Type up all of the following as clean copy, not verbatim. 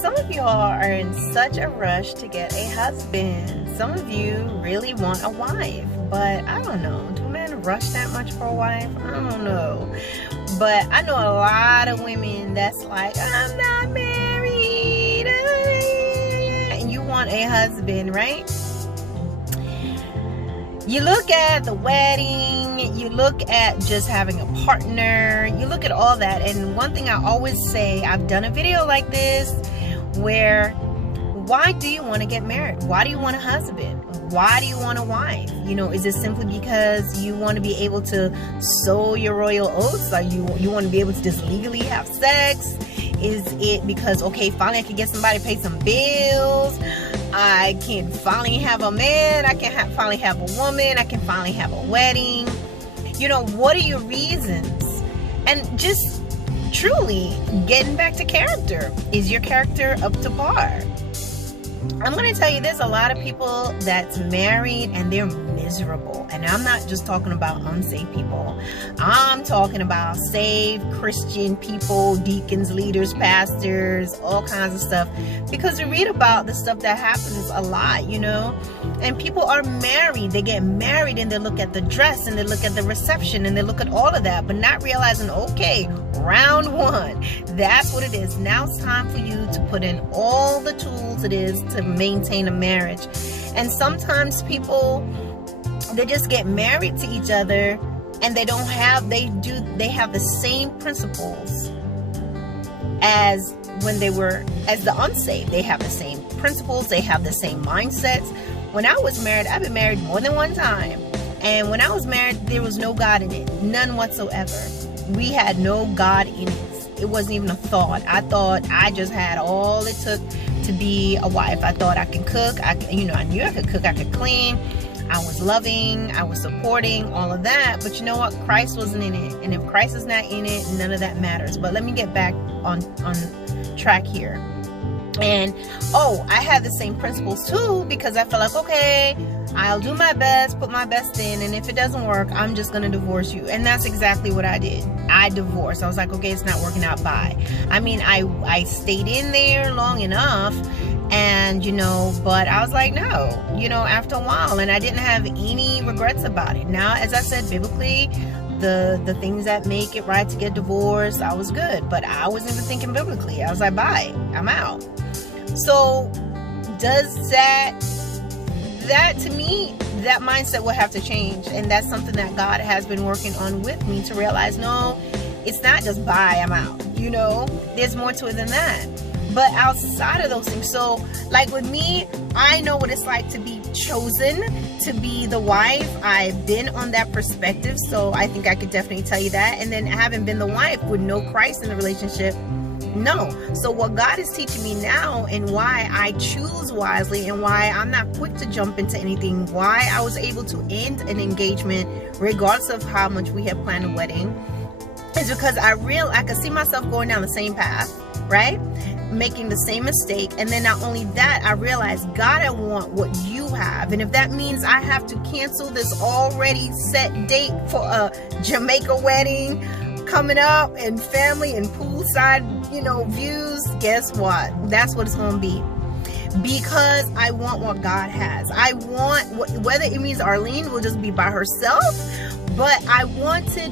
Some of y'all are in such a rush to get a husband. Some of you really want a wife, but I don't know. Do men rush that much for a wife? I don't know. But I know a lot of women that's like, I'm not married. And you want a husband, right? You look at the wedding, you look at just having a partner, you look at all that. And one thing I always say, I've done a video like this where, why do you want to get married? Why do you want a husband? Why do you want a wife? You know, is it simply because you want to be able to sow your royal oats? Or you want to be able to just legally have sex? Is it because, okay, finally I can get somebody to pay some bills? I can finally have a man. I can finally have a woman. I can finally have a wedding. You know, what are your reasons? And just truly getting back to character. Is your character up to par? I'm going to tell you, there's a lot of people that's married and they're miserable. And I'm not just talking about unsaved people. I'm talking about saved Christian people, deacons, leaders, pastors, all kinds of stuff. Because we read about the stuff that happens a lot, you know. And people are married. They get married and they look at the dress and they look at the reception and they look at all of that. But not realizing, okay, round one, that's what it is. Now it's time for you to put in all the tools it is to maintain a marriage. And sometimes people, they just get married to each other and they have the same principles as when they were as the unsaved. They have the same principles, they have the same mindsets. When I was married, I've been married more than one time, and when I was married, there was no God in it, none whatsoever. We had no God in it. It wasn't even a thought. I thought I just had all it took to be a wife. I thought I can cook. I knew I could cook. I could clean. I was loving. I was supporting, all of that. But you know what? Christ wasn't in it. And if Christ is not in it, none of that matters. But let me get back on track here. And I had the same principles too, because I felt like, okay, I'll do my best, put my best in, and if it doesn't work, I'm just gonna divorce you. And that's exactly what I did. I divorced. I was like, okay, it's not working out, bye. I mean, I stayed in there long enough, and but I was like, no, after a while, and I didn't have any regrets about it. Now, as I said, biblically, the things that make it right to get divorced, I was good, but I wasn't even thinking biblically. I was like, bye, I'm out. So does that to me, that mindset will have to change. And that's something that God has been working on with me, to realize, no, it's not just bye, I'm out. There's more to it than that. But outside of those things, so like with me, I know what it's like to be chosen to be the wife. I've been on that perspective, so I think I could definitely tell you that. And then having been the wife with no Christ in the relationship, no. So what God is teaching me now, and why I choose wisely, and why I'm not quick to jump into anything, why I was able to end an engagement regardless of how much we had planned a wedding, is because I could see myself going down the same path, right? Making the same mistake. And then not only that, I realized, God, I want what you have. And if that means I have to cancel this already set date for a Jamaica wedding coming up, and family and poolside views, guess what? That's what it's gonna be. Because I want what God has. I want whether it means Arlene will just be by herself, but I want to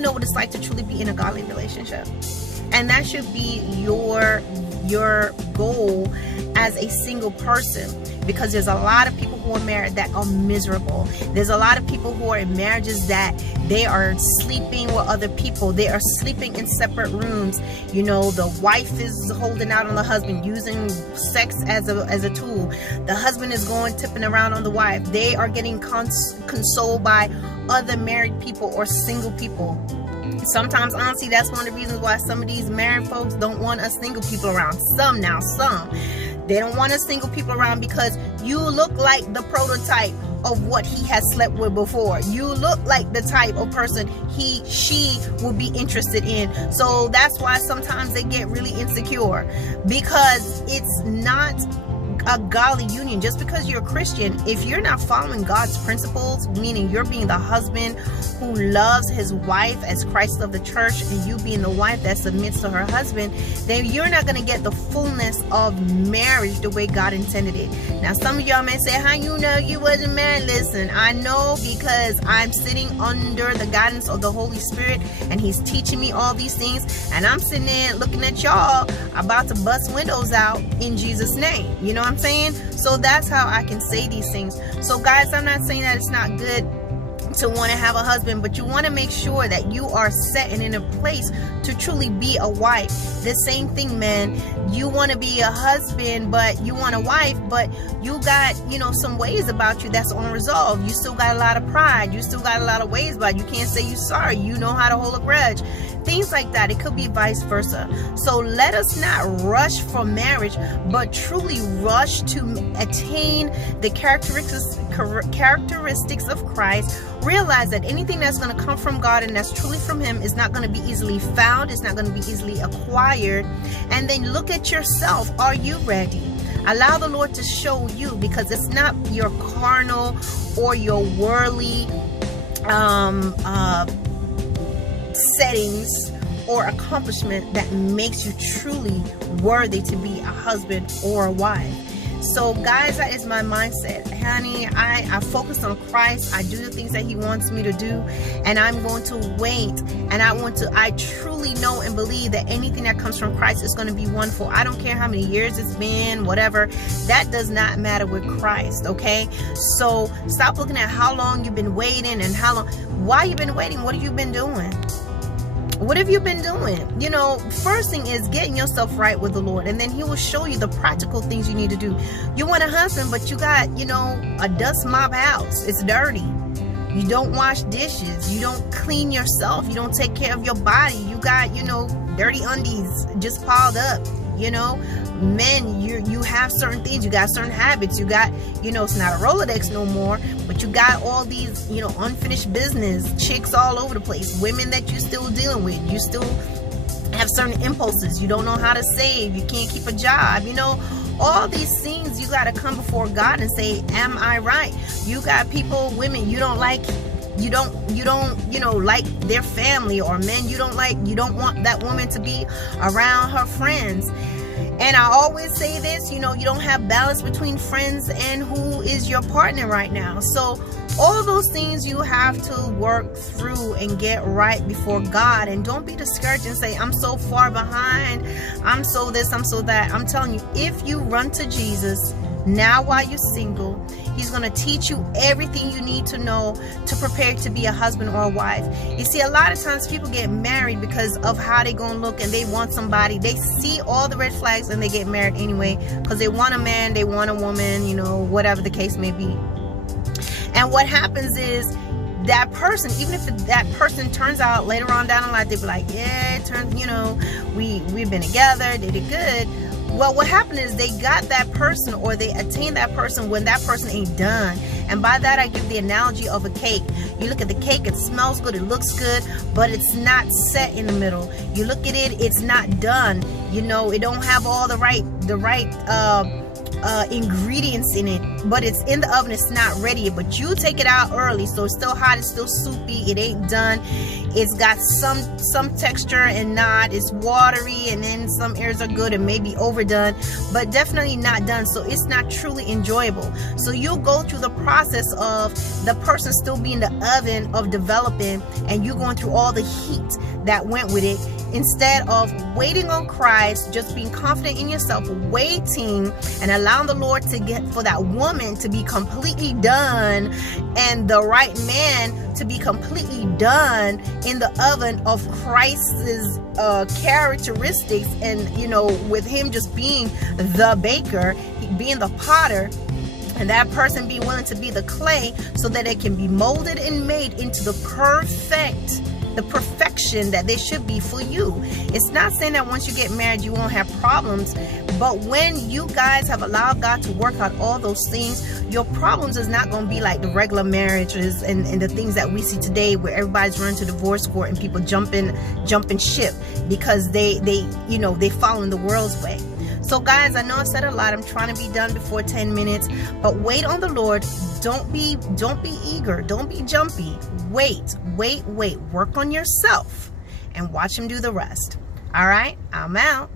know what it's like to truly be in a godly relationship. And that should be your goal as a single person, because there's a lot of people who are married that are miserable. There's a lot of people who are in marriages that they are sleeping with other people. They are sleeping in separate rooms. The wife is holding out on the husband, using sex as a tool. The husband is tipping around on the wife. They are getting consoled by other married people or single people. Sometimes, honestly, that's one of the reasons why some of these married folks don't want us single people around. Some. They don't want us single people around because you look like the prototype of what he has slept with before. You look like the type of person she will be interested in. So that's why sometimes they get really insecure, because it's not a godly union. Just because you're a Christian, if you're not following God's principles, meaning you're being the husband who loves his wife as Christ loved the church, and you being the wife that submits to her husband, then you're not going to get the fullness of marriage the way God intended it. Now, some of y'all may say, how you know you wasn't married? Listen, I know because I'm sitting under the guidance of the Holy Spirit, and he's teaching me all these things, and I'm sitting there looking at y'all about to bust windows out in Jesus' name. You know what I'm saying? So that's how I can say these things. So guys, I'm not saying that it's not good to want to have a husband, but you want to make sure that you are set and in a place to truly be a wife. The same thing, man. You want to be a husband, but you want a wife, but you got, you know, some ways about you that's unresolved. You still got a lot of pride. You still got a lot of ways about you. You can't say you're sorry. You know how to hold a grudge. Things like that. It could be vice versa. So let us not rush for marriage, but truly rush to attain the characteristics of Christ. Realize that anything that's going to come from God and that's truly from him is not going to be easily found. It's not going to be easily acquired. And then look at yourself. Are you ready? Allow the Lord to show you, because it's not your carnal or your worldly settings or accomplishment that makes you truly worthy to be a husband or a wife. So guys, that is my mindset, honey. I focus on Christ. I do the things that he wants me to do, and I'm going to wait. And I truly know and believe that anything that comes from Christ is going to be wonderful. I don't care how many years it's been, whatever. That does not matter with Christ, okay? So stop looking at how long you've been waiting and how long, why you've been waiting. What have you been doing? What have you been doing? You know, first thing is getting yourself right with the Lord, and then he will show you the practical things you need to do. You want a husband, but you got, you know, a dust mop house. It's dirty. You don't wash dishes. You don't clean yourself. You don't take care of your body. You got, you know, dirty undies just piled up. You know, men, you have certain things. You got certain habits. You got, you know, it's not a Rolodex no more, but you got all these, you know, unfinished business, chicks all over the place, women that you still dealing with. You still have certain impulses. You don't know how to save. You can't keep a job. You know, all these things you got to come before God and say, am I right? You got people, women, you don't like, you know, like their family, or men, you don't want that woman to be around her friends. And I always say this, you know, you don't have balance between friends and who is your partner right now. So all of those things you have to work through and get right before God. And don't be discouraged and say, I'm so far behind, I'm so this, I'm so that. I'm telling you, if you run to Jesus now while you're single, he's going to teach you everything you need to know to prepare to be a husband or a wife. You see, a lot of times people get married because of how they going to look, and they want somebody. They see all the red flags and they get married anyway because they want a man, they want a woman, you know, whatever the case may be. And what happens is that person, even if that person turns out later on down the line, they be like, yeah, it turns, you know, we've been together, they did good. Well, what happened is they got that person, or they attained that person when that person ain't done. And by that, I give the analogy of a cake. You look at the cake, it smells good, it looks good, but it's not set in the middle. You look at it, it's not done. You know, it don't have all the right ingredients in it, but it's in the oven, it's not ready. But you take it out early, so it's still hot, it's still soupy, it ain't done. It's got some texture and not, it's watery, and then some areas are good and maybe overdone, but definitely not done. So it's not truly enjoyable. So you'll go through the process of the person still being the oven of developing, and you going through all the heat that went with it, instead of waiting on Christ, just being confident in yourself, waiting and allowing the Lord to get for that woman to be completely done, and the right man to be completely done in the oven of Christ's characteristics, and, you know, with him just being the baker, being the potter, and that person be willing to be the clay, so that it can be molded and made into the perfection that they should be for you. It's not saying that once you get married you won't have problems, but when you guys have allowed God to work out all those things, your problems is not going to be like the regular marriages and the things that we see today, where everybody's running to divorce court and people jumping ship because they you know, they follow in the world's way. So guys, I know I've said a lot. I'm trying to be done before 10 minutes, but wait on the Lord. Don't be eager. Don't be jumpy. Wait. Work on yourself and watch him do the rest. All right, I'm out.